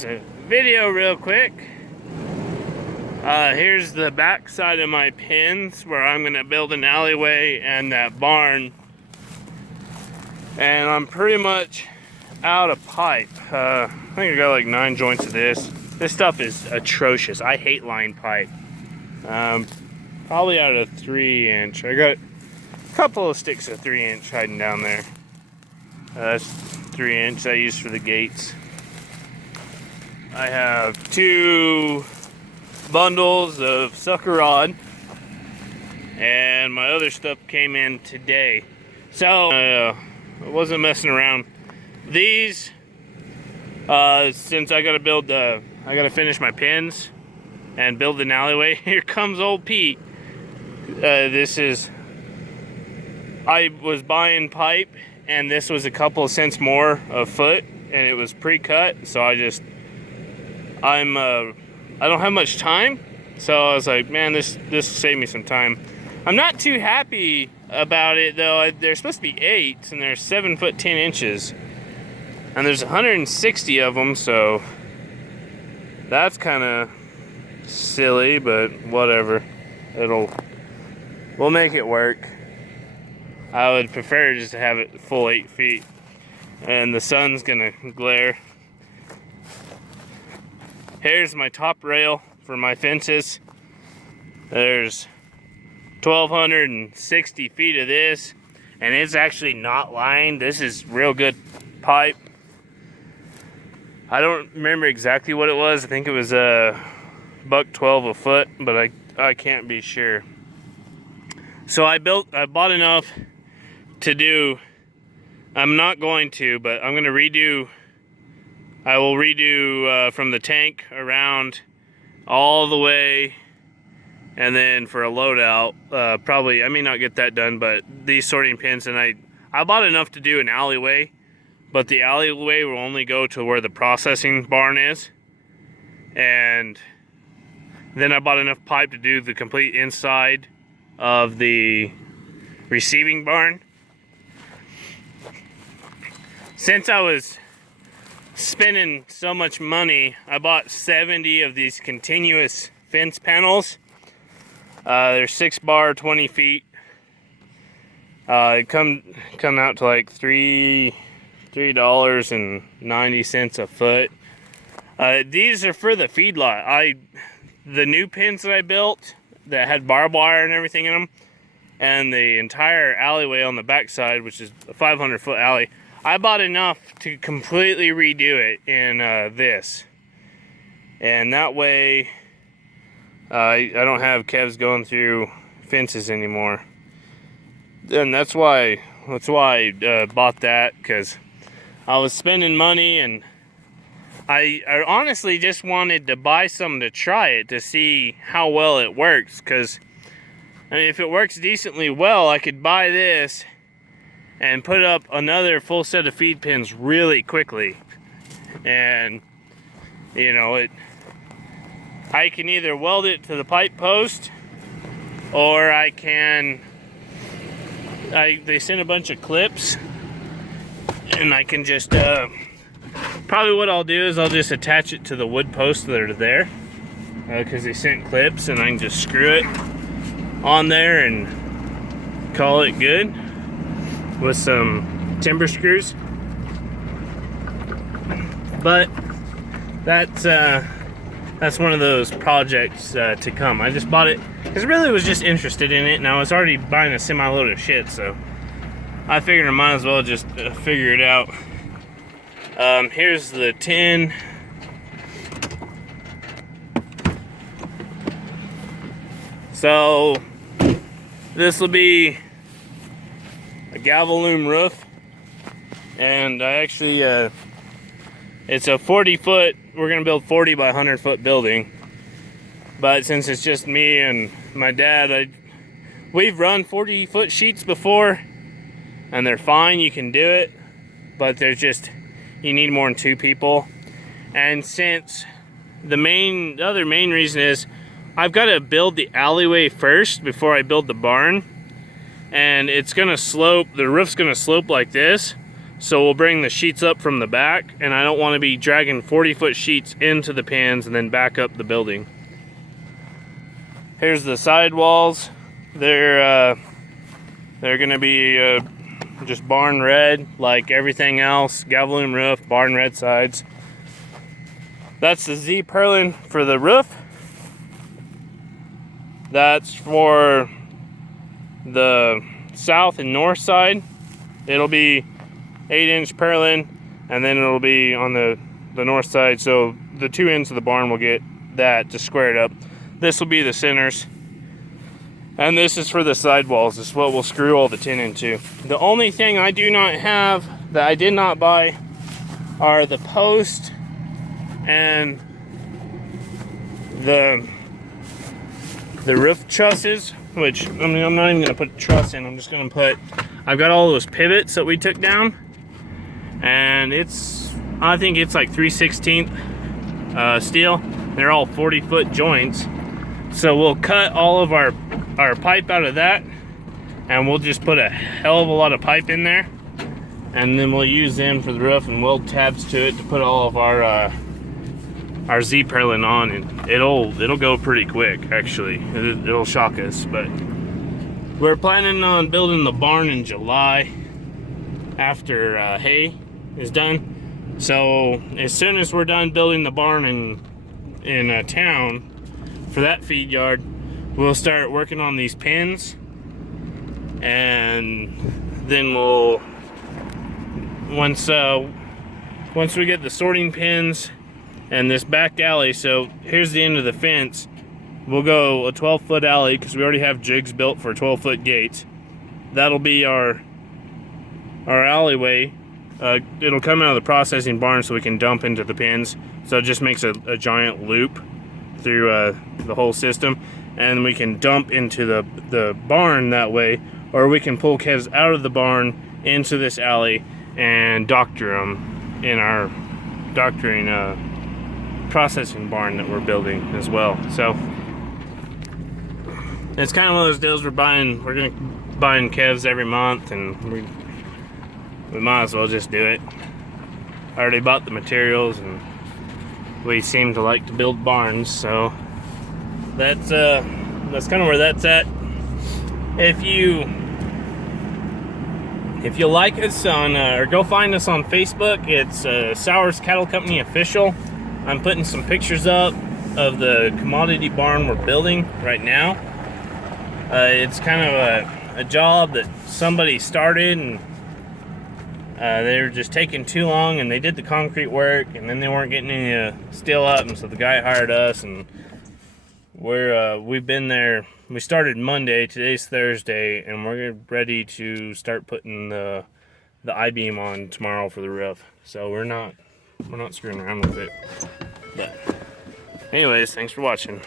So, video real quick. Here's the back side of my pens where I'm gonna build an alleyway and that barn. And I'm pretty much out of pipe. I think I got like 9 joints of this. This stuff is atrocious. I hate line pipe. Probably out of 3-inch. I got a couple of sticks of 3-inch hiding down there. That's 3-inch I use for the gates. I have 2 bundles of sucker rod, and my other stuff came in today. So I wasn't messing around. These, since I gotta finish my pins and build an alleyway. Here comes old Pete. I was buying pipe, and this was a couple of cents more a foot, and it was pre-cut. So I don't have much time, so I was like, man, this will save me some time. I'm not too happy about it though. They're supposed to be 8, and they're 7 foot 10 inches, and there's 160 of them, so that's kind of silly, but whatever. We'll make it work. I would prefer just to have it full 8 feet, and the sun's gonna glare. Here's my top rail for my fences. There's 1,260 feet of this, and it's actually not lined. This is real good pipe. I don't remember exactly what it was. I think it was $1.12 a foot, but I can't be sure. So I bought enough to do. I'm not going to, but I'm gonna redo. I will redo from the tank around all the way, and then for a loadout, probably, I may not get that done, but these sorting pins, and I bought enough to do an alleyway, but the alleyway will only go to where the processing barn is, and then I bought enough pipe to do the complete inside of the receiving barn. Since I was spending so much money, I bought 70 of these continuous fence panels. They're 6 bar, 20 feet. It come out to like $3.90 a foot. These are for the feedlot. The new pins that I built that had barbed wire and everything in them, and the entire alleyway on the backside, which is a 500-foot alley, I bought enough to completely redo it in this. And that way, I don't have Kevs going through fences anymore. And that's why I bought that, because I was spending money, and I honestly just wanted to buy some to try it to see how well it works. Because, I mean, if it works decently well, I could buy this and put up another full set of feed pins really quickly. And, you know, I can either weld it to the pipe post, or I can, they sent a bunch of clips, and I can just, probably what I'll do is I'll just attach it to the wood posts that are there, because they sent clips, and I can just screw it on there and call it good with some timber screws. But that's one of those projects to come. I just bought it because I really was just interested in it, and I was already buying a semi-load of shit, so I figured I might as well just figure it out. Here's the tin. So this will be a gavel loom roof, and I actually it's a 40-foot, we're gonna build 40 by 100-foot building, but since it's just me and my dad, we've run 40-foot sheets before, and they're fine, you can do it, but you need more than 2 people. And since the other main reason is I've got to build the alleyway first before I build the barn, and it's gonna slope, the roof's gonna slope like this, So we'll bring the sheets up from the back, and I don't want to be dragging 40-foot sheets into the pins and then back up the building. Here's the side walls. They're gonna be just barn red like everything else. Galvalume roof, barn red sides. That's the Z purlin for the roof. That's for the south and north side. It'll be 8-inch purlin, and then it'll be on the north side, so the two ends of the barn will get that to square it up. This will be the centers, and this is for the sidewalls. This is what we'll screw all the tin into. The only thing I do not have that I did not buy are the post and the roof trusses, which I mean, I'm not even gonna put truss in. I'm just gonna put, I've got all those pivots that we took down, and I think it's like 3/16 steel. They're all 40-foot joints. So we'll cut all of our pipe out of that, and we'll just put a hell of a lot of pipe in there, and then we'll use them for the roof and weld tabs to it to put all of our Z purlin on, and it'll go pretty quick. Actually, it'll shock us. But we're planning on building the barn in July after hay is done. So as soon as we're done building the barn in town for that feed yard, we'll start working on these pins, and then we'll once we get the sorting pins and this back alley. So here's the end of the fence. We'll go a 12-foot alley because we already have jigs built for 12-foot gates. That'll be our alleyway. It'll come out of the processing barn so we can dump into the pins. So it just makes a giant loop through the whole system, and we can dump into the barn that way, or we can pull calves out of the barn into this alley and doctor them in our doctoring processing barn that we're building as well. So it's kind of one of those deals we're gonna buying calves every month, and we might as well just do it. I already bought the materials, and we seem to like to build barns, so that's kind of where that's at. If you like us on or go find us on Facebook, it's Sowers Cattle Company Official. I'm putting some pictures up of the commodity barn we're building right now. It's kind of a job that somebody started, and they were just taking too long, and they did the concrete work, and then they weren't getting any steel up, and so the guy hired us, and we've been there. We started Monday, today's Thursday, and we're ready to start putting the I-beam on tomorrow for the roof. So we're not screwing around with it. But anyways, thanks for watching.